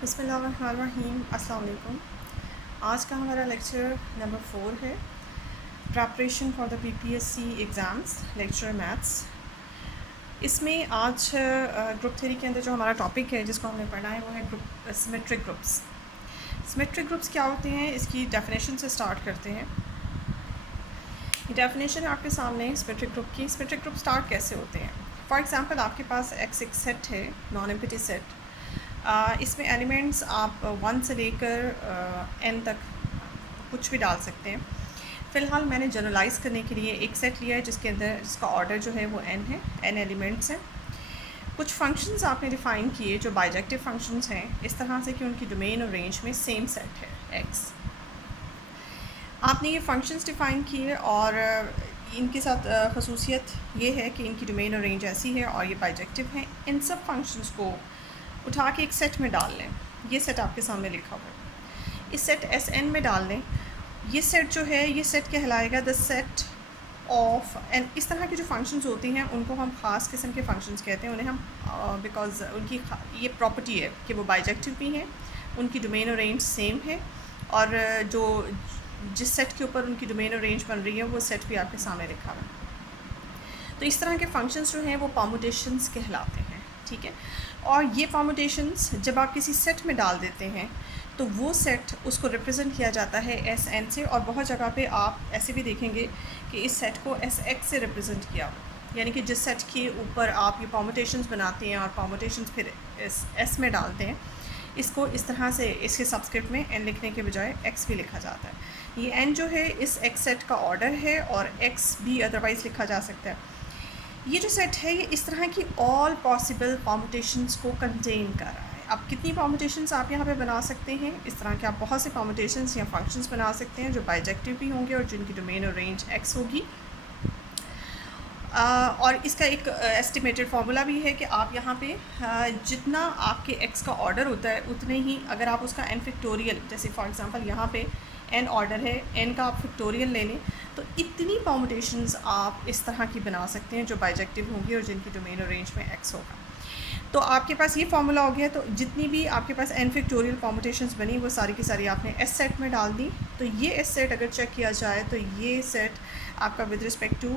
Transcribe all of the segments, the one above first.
बिस्मिल्लाहिर्रहमानिर्रहीम। अस्सलाम वालेकुम। आज का हमारा लेक्चर नंबर 4 है, preparation for the PPSC exams, lecture maths. इसमें आज ग्रुप थ्योरी के अंदर जो हमारा टॉपिक है जिसको हमने पढ़ना है वो है group symmetric groups. Symmetric groups क्या होते हैं, इसकी डेफिनेशन से स्टार्ट करते हैं। डेफिनेशन है आपके सामने सिमेट्रिक ग्रुप की। सिमेट्रिक ग्रुप स्टार्ट कैसे होते हैं? फॉर एग्ज़ाम्पल आपके पास एक्स एक सेट है, नॉन एम्प्टी सेट। इसमें एलिमेंट्स आप 1 से लेकर n तक कुछ भी डाल सकते हैं। फ़िलहाल मैंने जनरलाइज़ करने के लिए एक सेट लिया है जिसका ऑर्डर जो है वो n है, n एलिमेंट्स हैं। कुछ फंक्शंस आपने डिफ़ाइन किए जो बाइजेक्टिव फंक्शंस हैं, इस तरह से कि उनकी डोमेन और रेंज में सेम सेट है x। आपने ये फंक्शंस डिफ़ाइन किए और इनके साथ खसूसियत ये है कि इनकी डोमेन और रेंज ऐसी है और ये बाइजेक्टिव हैं। इन सब फंक्शंस को उठा के एक सेट में डाल लें। ये सेट आपके सामने लिखा हुआ है, इस सेट Sn में डाल लें। ये सेट जो है ये सेट कहलाएगा द सेट ऑफ एंड। इस तरह के जो फंक्शंस होती हैं उनको हम ख़ास किस्म के फंक्शंस कहते हैं। उन्हें हम बिकॉज उनकी ये प्रॉपर्टी है कि वो बाइजेक्टिव भी हैं, उनकी डोमेन और रेंज सेम है, और जो जिस सेट के ऊपर उनकी डोमेन और रेंज बन रही है वो सेट भी आपके सामने लिखा हुआ है। तो इस तरह के फंक्शंस जो हैं वो परम्यूटेशंस कहलाते हैं, ठीक है। और ये परम्यूटेशंस जब आप किसी सेट में डाल देते हैं तो वो सेट उसको रिप्रेजेंट किया जाता है Sn से, और बहुत जगह पे आप ऐसे भी देखेंगे कि इस सेट को Sx से रिप्रेजेंट किया हो, यानी कि जिस सेट के ऊपर आप ये परम्यूटेशंस बनाते हैं और परम्यूटेशंस फिर S में डालते हैं, इसको इस तरह से इसके सबस्क्रिप्ट में n लिखने के बजाय x भी लिखा जाता है। ये n जो है इस x सेट का ऑर्डर है और x भी अदरवाइज़ लिखा जा सकता है। ये जो सेट है ये इस तरह की ऑल पॉसिबल परम्यूटेशंस को कंटेन कर रहा है। अब कितनी परम्यूटेशंस आप यहाँ पे बना सकते हैं? इस तरह के आप बहुत से परम्यूटेशंस या फंक्शंस बना सकते हैं जो बाइजेक्टिव भी होंगे और जिनकी डोमेन और रेंज x होगी। और इसका एक एस्टिमेटेड फार्मूला भी है कि आप यहाँ पे जितना आपके x का ऑर्डर होता है उतने ही, अगर आप उसका n फैक्टोरियल, जैसे फॉर एग्जांपल यहाँ पे n ऑर्डर है, n का आप फैक्टोरियल ले लें तो इतनी परम्यूटेशंस आप इस तरह की बना सकते हैं जो बाइजेक्टिव होंगी और जिनकी डोमेन और रेंज में x होगा। तो आपके पास ये फार्मूला हो गया। तो जितनी भी आपके पास n फैक्टोरियल परम्यूटेशंस बनी वो सारी की सारी आपने S सेट में डाल दी। तो ये S सेट अगर चेक किया जाए तो ये सेट आपका with respect to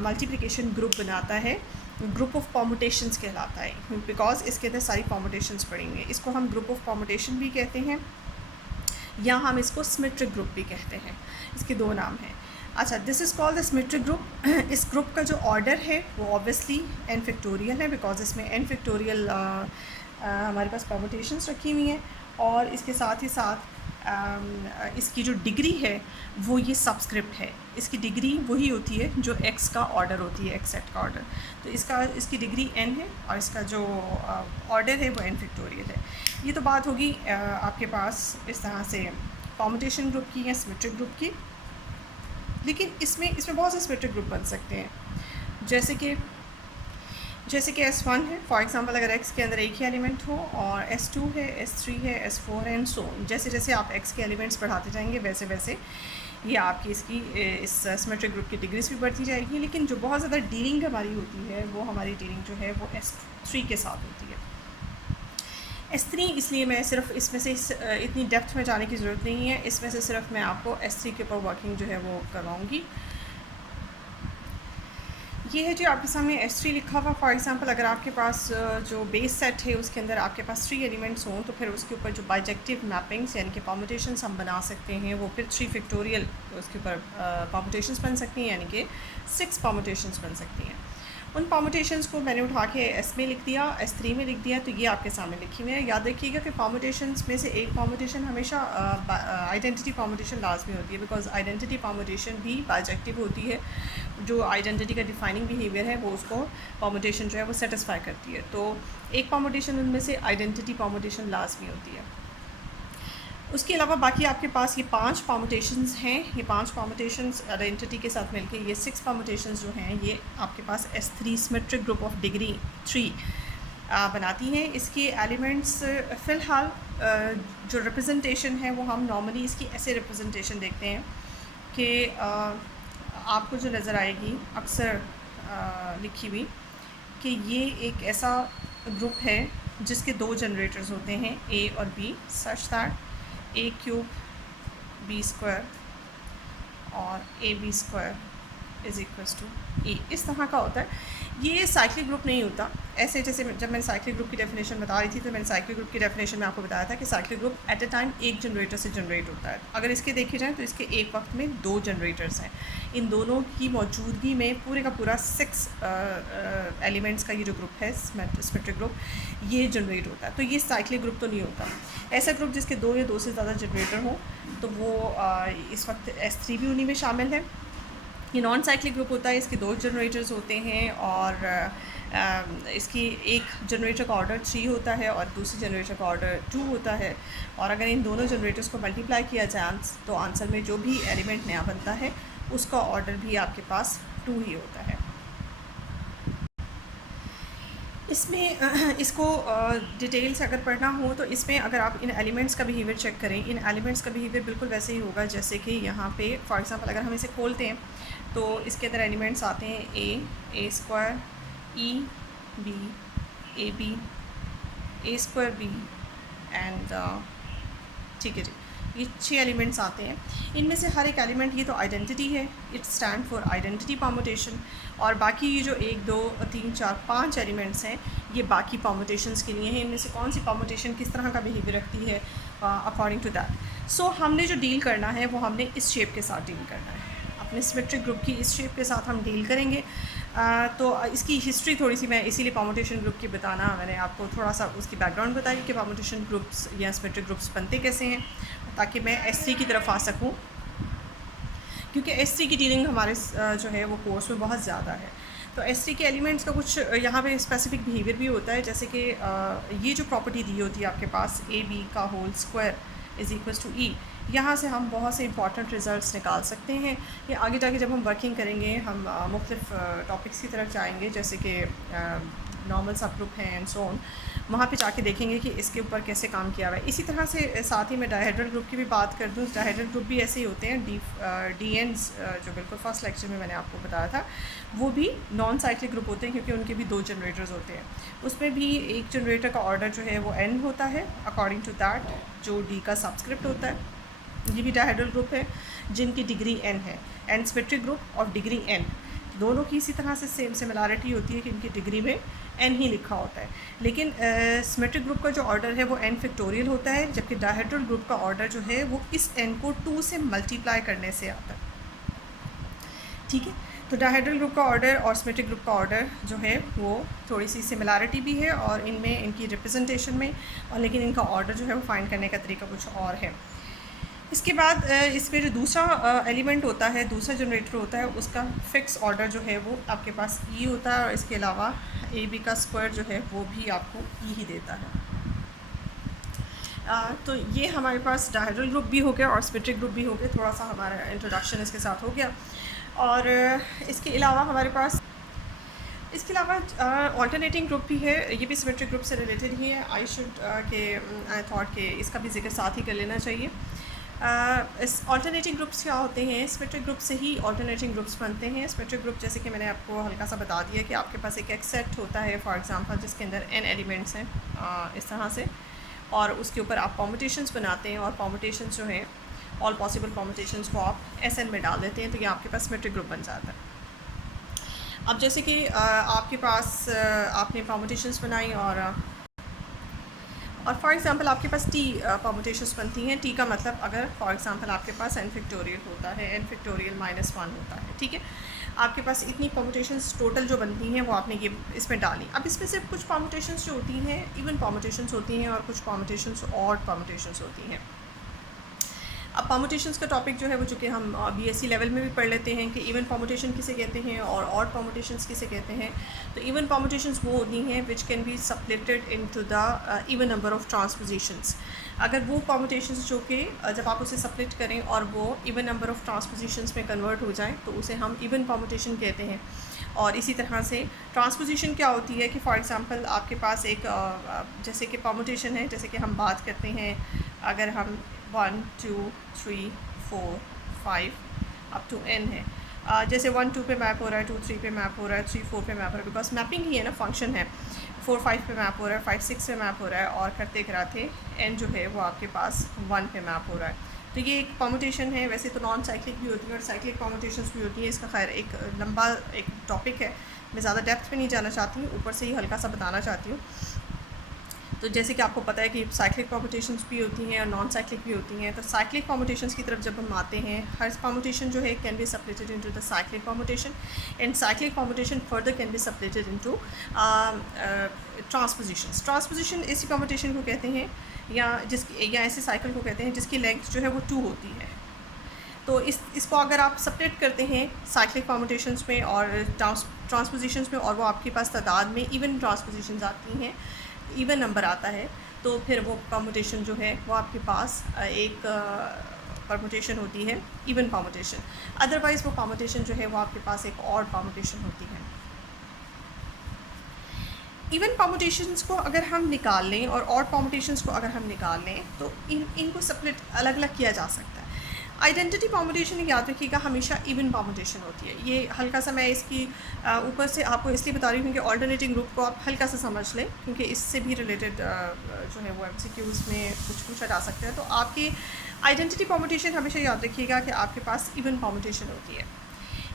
multiplication group बनाता है, ग्रुप ऑफ परम्यूटेशंस कहलाता है, बिकॉज इसके अंदर सारी परम्यूटेशंस पड़ेंगे। इसको हम ग्रुप ऑफ परम्यूटेशन भी कहते हैं या हम इसको सिमेट्रिक ग्रुप भी कहते हैं। इसके दो नाम हैं। अच्छा, this is called the symmetric group. इस ग्रुप का जो ऑर्डर है वो ऑब्वियसली n फैक्टोरियल है, बिकॉज इसमें n फैक्टोरियल हमारे पास परम्यूटेशंस रखी हुई हैं, और इसके साथ ही साथ इसकी जो डिग्री है वो ये सबस्क्रिप्ट है। इसकी डिग्री वही होती है जो x का ऑर्डर होती है, x सेट का ऑर्डर। तो इसकी डिग्री n है और इसका जो ऑर्डर है वो n फैक्टोरियल है। ये तो बात होगी आपके पास इस तरह से परम्यूटेशन ग्रुप की या सिमेट्रिक ग्रुप की। लेकिन इसमें बहुत से सिमेट्रिक ग्रुप बन सकते हैं, जैसे कि S1 है फॉर एग्जांपल, अगर x के अंदर एक ही एलिमेंट हो, और S2 है, S3 है, S4 एंड सो। जैसे जैसे आप x के एलिमेंट्स बढ़ाते जाएंगे वैसे वैसे ये आपकी इस सिमेट्रिक ग्रुप की डिग्रीज भी बढ़ती जाएगी। लेकिन जो बहुत ज़्यादा डीलिंग हमारी होती है वो हमारी डीलिंग जो है वो S3 के साथ होती है। S3 इसलिए मैं सिर्फ इसमें से इतनी डेप्थ में जाने की ज़रूरत नहीं है, इसमें से सिर्फ मैं आपको S3 के ऊपर वर्किंग जो है वो करवाऊँगी। ये है जो आपके सामने S3 लिखा हुआ। फॉर एग्जांपल, अगर आपके पास जो बेस सेट है उसके अंदर आपके पास 3 एलिमेंट्स हों तो फिर उसके ऊपर जो बाइजेक्टिव मैपिंग्स यानी कि परम्यूटेशंस हम बना सकते हैं वो फिर 3 फैक्टोरियल उसके ऊपर परम्यूटेशंस बन सकती हैं, यानी कि 6 परम्यूटेशंस बन सकती हैं। उन परम्यूटेशंस को मैंने उठा के S में लिख दिया, S3 में लिख दिया, तो ये आपके सामने लिखी हुई है। याद रखिएगा कि परम्यूटेशंस में से एक परम्यूटेशन हमेशा आइडेंटिटी परम्यूटेशन लाजमी होती है, बिकॉज आइडेंटिटी परम्यूटेशन भी बाइजेक्टिव होती है। जो आइडेंटिटी का डिफाइनिंग बिहेवियर है वो उसको परम्यूटेशन जो है वो सेटिस्फाई करती है। तो एक परम्यूटेशन उनमें से आइडेंटिटी परम्यूटेशन लाजमी होती है। उसके अलावा बाकी आपके पास ये 5 परम्यूटेशंस हैं। ये 5 परम्यूटेशंस आइडेंटिटी के साथ मिलके ये 6 परम्यूटेशंस जो हैं ये आपके पास S3 symmetric group of degree 3 बनाती हैं। इसके एलिमेंट्स फ़िलहाल जो रिप्रेजेंटेशन है वो हम नॉर्मली इसकी ऐसे रिप्रेजेंटेशन देखते हैं कि आपको जो नज़र आएगी अक्सर लिखी हुई कि ये एक ऐसा ग्रुप है जिसके दो जनरेटर्स होते हैं ए और b, such that a cube b square और a b square is equals to a, इस तरह का होता है। ये साइक्लिक ग्रुप नहीं होता ऐसे, जैसे जब मैंने साइक्लिक ग्रुप की डेफिनेशन बता रही थी तो मैंने साइक्लिक ग्रुप की डेफिनेशन में आपको बताया था कि cyclic group at a time एक जनरेटर से जनरेट होता है। अगर इसके देखे जाएँ तो इसके एक वक्त में दो जनरेटर्स हैं, इन दोनों की मौजूदगी में पूरे का पूरा 6 एलिमेंट्स का ये जो ग्रुप है सिमेट्रिक ग्रुप, ये जनरेट होता है। तो ये साइक्लिक ग्रुप तो नहीं होता। ऐसा ग्रुप जिसके दो या दो से ज़्यादा जनरेटर हो तो वो इस वक्त S3 भी उन्हीं में शामिल है। ये नॉन साइक्लिक ग्रुप होता है, इसके दो जनरेटर्स होते हैं और इसकी एक जनरेटर का ऑर्डर 3 होता है और दूसरी जनरेटर का ऑर्डर 2 होता है। और अगर इन दोनों जनरेटर्स को मल्टीप्लाई किया जाए तो आंसर में जो भी एलिमेंट नया बनता है उसका ऑर्डर भी आपके पास 2 ही होता है। इसमें इसको डिटेल से अगर पढ़ना हो तो इसमें अगर आप इन एलिमेंट्स का बिहेवियर चेक करें, इन एलिमेंट्स का बिहेवियर बिल्कुल वैसे ही होगा जैसे कि यहाँ पे फॉर एग्जांपल अगर हम इसे खोलते हैं तो इसके अंदर एलिमेंट्स आते हैं a square, e b, a b, a square b and ठीक है जी, ये 6 एलिमेंट्स आते हैं। इनमें से हर एक एलिमेंट ये तो आइडेंटिटी है, it stand for identity permutation, और बाकी ये जो 1 2 3 4 5 एलिमेंट्स हैं ये बाकी परमुटेशंस के लिए हैं। इनमें से कौन सी परमुटेशन किस तरह का बिहेवियर रखती है अकॉर्डिंग टू दैट। सो हमने जो डील करना है वो हमने इस शेप के साथ डील करना है, अपने सिमेट्रिक ग्रुप की इस शेप के साथ हम डील करेंगे। तो इसकी हिस्ट्री थोड़ी सी मैं इसीलिए परमुटेशन ग्रुप की बताना, मैंने आपको थोड़ा सा उसकी बैकग्राउंड बताई कि परमुटेशन ग्रुप्स या सिमेट्रिक ग्रुप्स बनते कैसे हैं, ताकि मैं S3 की तरफ आ सकूं, क्योंकि S3 की डीलिंग हमारे जो है वो कोर्स में बहुत ज़्यादा है। तो S3 के एलिमेंट्स का कुछ यहाँ पे स्पेसिफिक बिहेवियर भी होता है, जैसे कि ये जो प्रॉपर्टी दी होती है आपके पास ए बी का whole square is equals to e, यहाँ से हम बहुत से इंपॉर्टेंट रिजल्ट्स निकाल सकते हैं। ये आगे जाके जब हम वर्किंग करेंगे हम मुख्तलिफ टॉपिक्स की तरफ जाएंगे, जैसे कि नॉर्मल सब ग्रुप हैं एंड सो ऑन, वहाँ पे जाके देखेंगे कि इसके ऊपर कैसे काम किया हुआ है। इसी तरह से साथ ही मैं डायहेड्रल ग्रुप की भी बात कर दूँ, डायहेड्रल ग्रुप भी ऐसे ही होते हैं। डी एंड्स जो बिल्कुल फर्स्ट लेक्चर में मैंने आपको बताया था, वो भी नॉन साइक्लिक ग्रुप होते हैं क्योंकि उनके भी 2 जनरेटर्स होते हैं। उसमें भी एक जनरेटर का ऑर्डर जो है वो n होता है अकॉर्डिंग टू दैट जो d का सबस्क्रिप्ट होता है। ये भी डायहेड्रल ग्रुप है जिनकी डिग्री n है, एंड सिमेट्रिक ग्रुप और डिग्री n दोनों की इसी तरह से सेम सिमिलैरिटी होती है कि इनकी डिग्री में n ही लिखा होता है। लेकिन सिमेट्रिक ग्रुप का जो ऑर्डर है वो n फैक्टोरियल होता है, जबकि डायहेड्रल ग्रुप का ऑर्डर जो है वो इस n को 2 से मल्टीप्लाई करने से आता है। ठीक है, तो डायहेड्रल ग्रुप का ऑर्डर और सिमेट्रिक ग्रुप का ऑर्डर जो है वो थोड़ी सी सिमिलैरिटी भी है और इनमें इनकी रिप्रेजेंटेशन में, और लेकिन इनका ऑर्डर जो है वो फाइंड करने का तरीका कुछ और है। इसके बाद इसमें जो दूसरा एलिमेंट होता है, दूसरा जनरेटर होता है, उसका फिक्स ऑर्डर जो है वो आपके पास ई होता है, और इसके अलावा ए बी का स्क्वायर जो है वो भी आपको ई ही देता है। तो ये हमारे पास डायहेड्रल ग्रुप भी हो गया और सिमेट्रिक ग्रुप भी हो गया, थोड़ा सा हमारा इंट्रोडक्शन इसके साथ हो गया। और इसके अलावा हमारे पास ऑल्टरनेटिंग ग्रुप भी है, ये भी सिमेट्रिक ग्रुप से रिलेटेड ही है। आई थॉट के इसका भी जिक्र साथ ही कर लेना चाहिए। इस ऑल्टरनेटिंग ग्रुप्स क्या होते हैं, सिमेट्रिक ग्रुप से ही ऑल्टरनेटिंग ग्रुप्स बनते हैं। सिमेट्रिक ग्रुप जैसे कि मैंने आपको हल्का सा बता दिया कि आपके पास एक सेट होता है फॉर एग्जांपल जिसके अंदर n एलिमेंट्स हैं इस तरह से, और उसके ऊपर आप परमुटेशंस बनाते हैं, और परमुटेशंस जो हैं ऑल पॉसिबल परमुटेशंस को आप Sn में डाल देते हैं, तो ये आपके पास सिमेट्रिक ग्रुप बन जाता है। अब जैसे कि आपके पास आपने परमुटेशंस बनाई और फॉर एग्ज़ाम्पल आपके पास t परमुटेशंस बनती हैं। t का मतलब अगर फॉर एग्ज़ाम्पल आपके पास n फैक्टोरियल होता है, n फैक्टोरियल -1 होता है, ठीक है, आपके पास इतनी परमुटेशंस टोटल जो बनती हैं वो आपने ये इसमें डाली। अब इसमें से कुछ परमुटेशंस जो होती हैं इवन परमुटेशंस होती हैं और कुछ परमुटेशंस ऑड परमुटेशंस होती हैं। अब परमुटेशंस का टॉपिक जो है वो चूँकि हम BSc लेवल में भी पढ़ लेते हैं कि इवन परमुटेशन किसे कहते हैं और ऑड परमुटेशंस किसे कहते हैं। तो इवन परमुटेशंस वो होती हैं which can be splitted into the even number of transpositions. अगर वो परमुटेशंस जो कि जब आप उसे सप्लिट करें और वो इवन नंबर ऑफ ट्रांसपोजिशंस में कन्वर्ट हो जाए तो उसे हम इवन परमुटेशन कहते हैं। और इसी तरह से ट्रांसपोजिशन क्या होती है कि फॉर एग्ज़ाम्पल आपके पास एक जैसे कि परमुटेशन है, जैसे कि हम बात करते हैं अगर हम 1 2 3 4 5 अप टू n है, जैसे 1 2 पे मैप हो रहा है, 2 3 पे मैप हो रहा है, 3 4 पे मैप हो रहा है, बिकॉज मैपिंग ही है ना, फंक्शन है। 4-5 पे मैप हो रहा है, 5-6 पे मैप हो रहा है, और करते कराते n जो है वो आपके पास 1 पे मैप हो रहा है। तो ये एक परमुटेशन है। वैसे तो नॉन साइक्लिक भी होती है और साइक्लिक परमुटेशंस भी होती है। इसका खैर एक लंबा एक टॉपिक है, मैं ज़्यादा डेप्थ में नहीं जाना चाहती हूँ, ऊपर से ही हल्का सा बताना चाहती हूँ। तो जैसे कि आपको पता है कि साइक्लिक परमुटेशंस भी होती हैं और नॉन साइक्लिक भी होती हैं। तो साइक्लिक परमुटेशंस की तरफ जब हम आते हैं, हर परमुटेशन जो है can be separated into the cyclic permutation, and cyclic permutation further can be separated into transpositions. Transposition ऐसी परमुटेशन को कहते हैं या ऐसे साइकिल को कहते हैं जिसकी लेंथ जो है वो 2 होती है। तो इसको अगर आप सेपरेट करते हैं साइक्लिक परमुटेशंस में और ट्रांसपोजिशंस में, और वो आपके पास तादाद में इवन ट्रांसपोजिशंस आती हैं, इवन नंबर आता है, तो फिर वो परमुटेशन जो है वो आपके पास एक परमुटेशन होती है इवन परमुटेशन। अदरवाइज़ वो परमुटेशन जो है वो आपके पास एक ऑड परमुटेशन होती है। इवन परमुटेशंस को अगर हम निकाल लें और ऑड परमुटेशंस को अगर हम निकाल लें तो इनको सेपरेट अलग अलग किया जा सकता है। आइडेंटिटी परमुटेशन याद रखिएगा हमेशा इवन परमुटेशन होती है। ये हल्का सा मैं इसकी ऊपर से आपको इसलिए बता रही हूँ कि ऑल्टरनेटिंग ग्रुप को आप हल्का सा समझ लें, क्योंकि इससे भी रिलेटेड जो है वो MCQs में कुछ पूछा जा सकता है। तो आपकी आइडेंटिटी परमुटेशन हमेशा याद रखिएगा कि आपके पास इवन परमुटेशन होती है।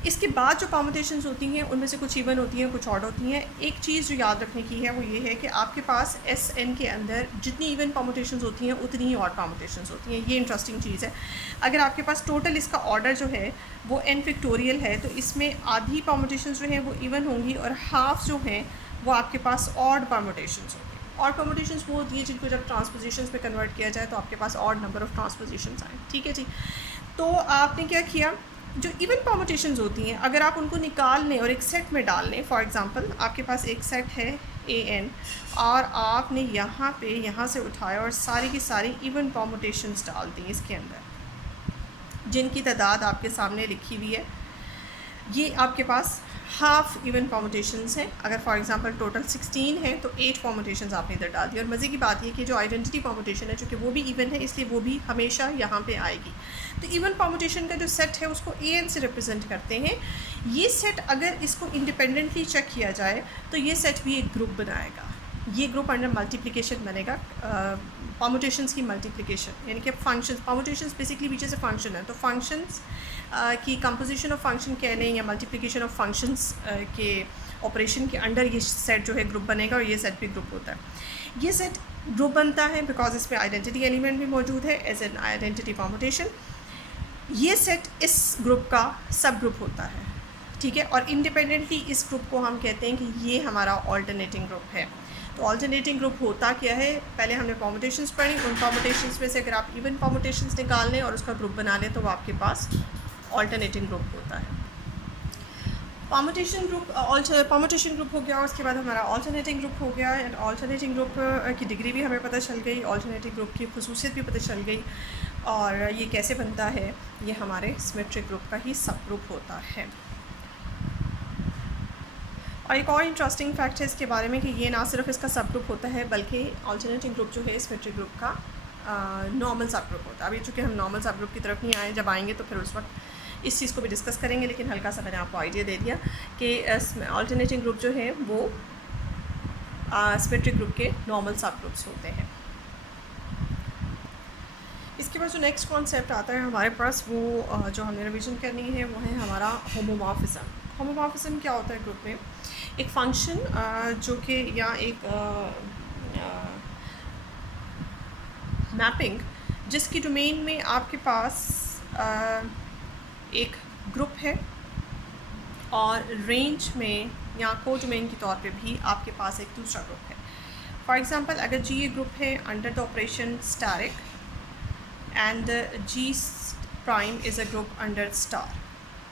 इसके बाद जो परमुटेशंस होती हैं उनमें से कुछ इवन होती हैं, कुछ ऑड होती हैं। एक चीज़ जो याद रखने की है वो ये है कि आपके पास SN के अंदर जितनी इवन परमुटेशंस होती हैं उतनी ही ऑड परमुटेशंस होती हैं। ये इंटरेस्टिंग चीज़ है। अगर आपके पास टोटल इसका ऑर्डर जो है वो n फैक्टोरियल है, तो इसमें आधी परमुटेशंस जो हैं वो इवन होंगी और हाफ जो हैं वो आपके पास ऑड परमुटेशंस होंगी। ऑड परमुटेशंस वो होती है जिनको जब ट्रांसपोजिशंस में कन्वर्ट किया जाए तो आपके पास ऑड नंबर ऑफ़ ट्रांसपोजिशंस आए। ठीक है जी। तो आपने क्या किया, जो इवन परमुटेशंस होती हैं अगर आप उनको निकाल लें और एक सेट में डाल लें, फॉर एग्जांपल आपके पास एक सेट है AN और आपने यहाँ से उठाया और सारी की सारी इवन परमुटेशंस डाल दी इसके अंदर, जिनकी तादाद आपके सामने लिखी हुई है। ये आपके पास हाफ इवन परमुटेशंस हैं। अगर फॉर एग्जांपल टोटल 16 है तो 8 परमुटेशंस आपने इधर डाल दी। और मज़े की बात ये कि जो आइडेंटिटी परमुटेशन है चूँकि वो भी इवन है इसलिए वो भी हमेशा यहाँ पे आएगी। तो इवन परमुटेशन का जो सेट है उसको AN से रिप्रेजेंट करते हैं। ये सेट अगर इसको इंडिपेंडेंटली चेक किया जाए तो ये सेट भी एक ग्रुप बनाएगा। ये ग्रुप अंडर मल्टीप्लिकेशन बनेगा, परमुटेशंस की मल्टीप्लिकेशन, यानी कि फंक्शंस, परमुटेशंस बेसिकली पीछे से फंक्शन है, तो फंक्शंस की कंपोजिशन ऑफ फंक्शन कह लें या मल्टीप्लिकेशन ऑफ फंक्शंस के ऑपरेशन के अंडर ये सेट जो है ग्रुप बनेगा और ये सेट भी ग्रुप होता है। ये सेट ग्रुप बनता है बिकॉज इसमें आइडेंटिटी एलिमेंट भी मौजूद है एज एन आइडेंटिटी परमुटेशन। ये सेट इस ग्रुप का सब ग्रुप होता है। ठीक है, और इंडिपेंडेंटली इस ग्रुप को हम कहते हैं कि ये हमारा ऑल्टरनेटिंग ग्रुप है। तो ऑल्टरनेटिंग ग्रुप होता क्या है, पहले हमने परमुटेशंस पढ़ी, उन परमुटेशंस में से अगर आप इवन परमुटेशंस निकाल लें और उसका ग्रुप बना लें तो वो आपके पास ऑल्टरनेटिंग ग्रुप होता है। परमुटेशन ग्रुप हो गया, उसके बाद हमारा ऑल्टरनेटिंग ग्रुप हो गया। एंड ऑल्टरनेटिंग ग्रुप की डिग्री भी हमें पता चल गई, ऑल्टरनेटिंग ग्रुप की खुसूसियत भी पता चल गई, और ये कैसे बनता है, ये हमारे सिमेट्रिक ग्रुप का ही सब ग्रुप होता है। और एक और इंटरेस्टिंग फैक्ट है इसके बारे में कि ये ना सिर्फ इसका सब ग्रुप होता है बल्कि ऑल्टरनेटिंग ग्रुप जो है सिमेट्रिक ग्रुप का नॉर्मल सब ग्रुप होता है। अभी चूँकि हम नॉर्मल सब ग्रुप की तरफ नहीं आए, जब आएंगे तो फिर उस वक्त इस चीज़ को भी डिस्कस करेंगे, लेकिन हल्का सा मैंने आपको आइडिया दे दिया कि ऑल्टरनेटिंग ग्रुप जो है वो सिमेट्रिक ग्रुप के नॉर्मल सब ग्रुप्स होते हैं। इसके बाद जो नेक्स्ट कॉन्सेप्ट आता है हमारे पास, वो जो हमने रिवीजन करनी है वो है हमारा होमोमॉर्फिज्म। होमोमॉर्फिज्म क्या होता है ग्रुप में, एक फंक्शन जो कि या एक मैपिंग जिसकी डोमेन में आपके पास एक ग्रुप है और रेंज में या को डोमेन के तौर पे भी आपके पास एक दूसरा ग्रुप है। फॉर एग्जांपल अगर जी ये ग्रुप है under the operation asterisk and G prime is a group under star,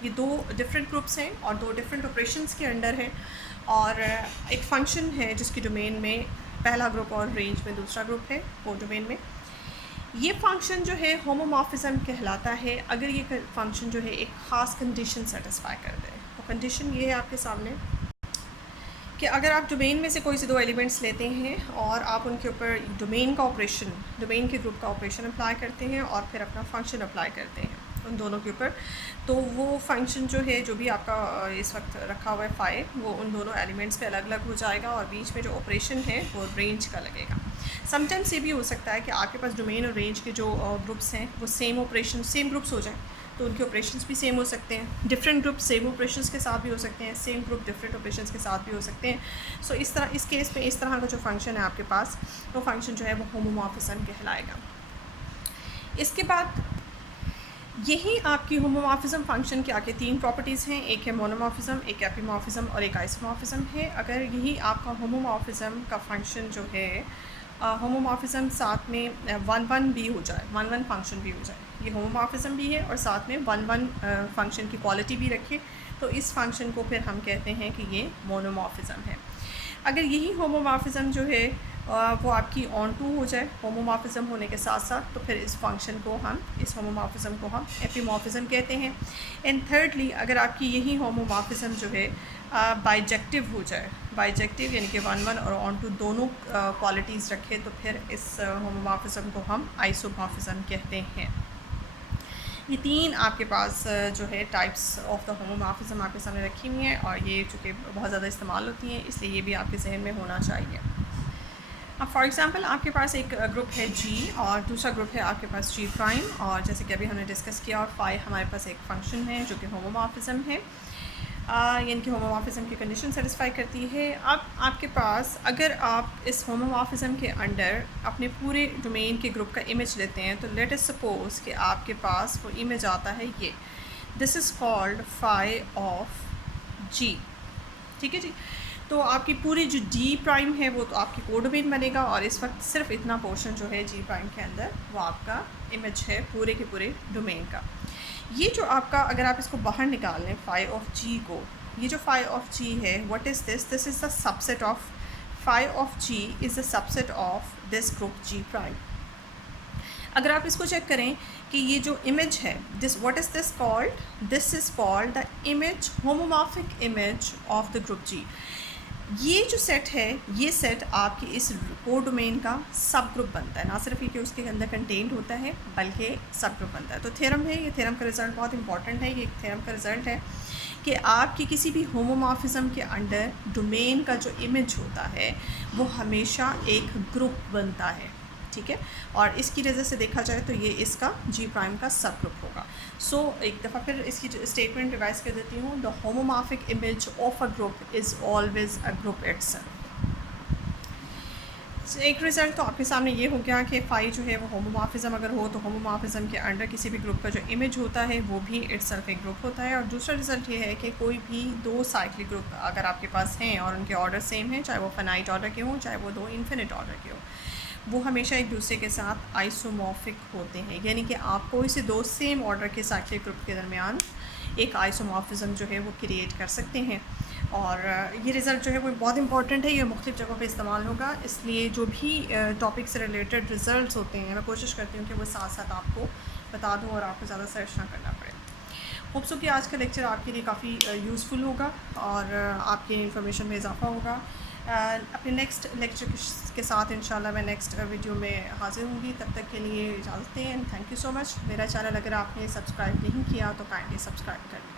ये दो डिफरेंट ग्रुप्स हैं और दो डिफरेंट ऑपरेशंस के अंडर हैं, और एक फंक्शन है जिसकी डोमेन में पहला ग्रुप और रेंज में दूसरा ग्रुप है वो डोमेन में। ये फंक्शन जो है होमोमॉर्फिज्म कहलाता है अगर ये फंक्शन जो है एक ख़ास कंडीशन सेटिस्फाई कर दे। तो कंडीशन ये है आपके सामने कि अगर आप डोमेन में से कोई से दो एलिमेंट्स लेते हैं और आप उनके ऊपर डोमेन का ऑपरेशन, डोमेन के ग्रुप का ऑपरेशन अप्लाई करते हैं और फिर अपना फंक्शन अप्लाई करते हैं, उन दोनों के ऊपर। तो वो फंक्शन जो है, जो भी आपका इस वक्त रखा हुआ है फाई, वो उन दोनों एलिमेंट्स पे अलग अलग हो जाएगा और बीच में जो ऑपरेशन है वो रेंज का लगेगा। समटाइम्स ये भी हो सकता है कि आपके पास डोमेन और रेंज के जो ग्रुप्स हैं वो सेम ऑपरेशन, सेम ग्रुप्स हो जाएं, तो उनके ऑपरेशंस भी सेम हो सकते हैं। डिफरेंट ग्रुप सेम ऑपरेशंस के साथ भी हो सकते हैं, सेम ग्रुप डिफरेंट ऑपरेशंस के साथ भी हो सकते हैं। सो इस तरह, इस केस में इस तरह का जो फंक्शन है आपके पास, वो फंक्शन जो है वो होमोमॉर्फिज्म कहलाएगा। इसके बाद यही आपकी होमोमॉर्फिज्म फंक्शन के आगे 3 प्रॉपर्टीज़ हैं, एक है मोनोमॉर्फिज्म, एक एपिमॉर्फिज्म और एक आइसोमॉर्फिज्म है। अगर यही आपका होमोमॉर्फिज्म का फंक्शन जो है, होमोमॉर्फिज्म साथ में 1-1 भी हो जाए, 1-1 फंक्शन भी हो जाए, ये होमोमॉर्फिज्म भी है और साथ में 1-1 फंक्शन की क्वालिटी भी रखे, तो इस फंक्शन को फिर हम कहते हैं कि ये मोनोमॉर्फिज्म है। अगर यही होमोमॉर्फिज्म जो है वो आपकी ऑन टू हो जाए होमोमॉर्फिज्म होने के साथ साथ, तो फिर इस फंक्शन को हम, इस होमोमॉर्फिज्म को हम एपिमॉर्फिज्म कहते हैं। एंड थर्डली, अगर आपकी यही होमोमॉर्फिज्म जो है बाइजेक्टिव हो जाए, बाइजेक्टिव यानी कि 1-1 और ऑन टू दोनों क्वालिटीज़ रखे, तो फिर इस होमोमॉर्फिज्म को हम आइसोमॉर्फिज्म कहते हैं। ये 3 आपके पास जो है टाइप्स ऑफ द होमोमॉर्फिज्म आपके सामने रखी हुई हैं और ये चूँकि बहुत ज़्यादा इस्तेमाल होती हैं, इसलिए ये भी आपके जहन में होना चाहिए। अब फॉर एग्ज़ाम्पल आपके पास एक ग्रुप है G और दूसरा ग्रुप है आपके पास G प्राइम, और जैसे कि अभी हमने डिस्कस किया, और फाई हमारे पास एक फंक्शन है जो कि होमोमॉर्फिज्म है, यानी कि होमोमॉर्फिज्म की कंडीशन सेटिस्फाई करती है। अब आपके पास, अगर आप इस होमोमॉर्फिज्म के अंडर अपने पूरे डोमेन के ग्रुप का इमेज लेते हैं, तो लेट अस सपोज कि आपके पास वो इमेज आता है ये, this is called phi of G। ठीक है जी। तो आपकी पूरी जो G प्राइम है वो तो आपकी कोडोमेन बनेगा, और इस वक्त सिर्फ इतना पोर्शन जो है G प्राइम के अंदर वो आपका इमेज है पूरे के पूरे डोमेन का। ये जो आपका, अगर आप इसको बाहर निकाल लें फाई ऑफ G को, ये जो फाई ऑफ G है, what is this? This is the subset of, phi of G is the subset of this group G prime. अगर आप इसको चेक करें कि ये जो इमेज है, this, what is this called? This is called the image, homomorphic image of the group G। ये जो सेट है, ये सेट आपके इस कोडोमेन का सब ग्रुप बनता है, ना सिर्फ ये कि उसके अंदर कंटेंट होता है बल्कि सब ग्रुप बनता है। तो थ्योरम है, ये थ्योरम का रिज़ल्ट बहुत इंपॉर्टेंट है। ये थ्योरम का रिज़ल्ट है कि आपकी किसी भी होमोमॉर्फिज्म के अंडर डोमेन का जो इमेज होता है वो हमेशा एक ग्रुप बनता है। ठीक है, और इसकी वजह से देखा जाए तो ये इसका G प्राइम का सब ग्रुप होगा। सो एक दफ़ा फिर इसकी स्टेटमेंट रिवाइज कर देती हूँ, the homomorphic image of a group is always a group itself. एक रिज़ल्ट तो आपके सामने ये हो गया कि फाई जो है वो होमोमॉर्फिज्म अगर हो तो होमोमॉर्फिज्म के अंडर किसी भी ग्रुप का जो इमेज होता है वो भी इटसेल्फ एक ग्रुप होता है। और दूसरा रिज़ल्ट ये है कि कोई भी 2 साइक्लिक ग्रुप अगर आपके पास हैं और उनके ऑर्डर सेम है, चाहे वो फाइनाइट ऑर्डर के हों, चाहे वो 2 इन्फिनिट ऑर्डर के हों, वो हमेशा एक दूसरे के साथ आइसोमॉर्फिक होते हैं। यानी कि आप कोई से 2 सेम ऑर्डर के साइक्लिक ग्रुप के दरमियान एक आइसोमॉर्फिज्म जो है वो क्रिएट कर सकते हैं। और ये रिज़ल्ट जो है वो बहुत इंपॉर्टेंट है, ये मुख्तलिफ़ जगहों पे इस्तेमाल होगा, इसलिए जो भी टॉपिक से रिलेटेड रिज़ल्ट्स होते हैं मैं कोशिश करती हूँ कि वो साथ साथ आपको बता दूँ और आपको ज़्यादा सर्च ना करना पड़े। होप्स हो कि आज का लेक्चर आपके लिए काफ़ी यूज़फुल होगा और आपकी इन्फॉर्मेशन में इजाफा होगा। अपने नेक्स्ट लेक्चर के साथ इंशाल्लाह मैं नेक्स्ट वीडियो में हाज़िर होंगी। तब तक के लिए इजाज़त दें and thank you so much. मेरा चैनल अगर आपने सब्सक्राइब नहीं किया तो काइंडली सब्सक्राइब करें।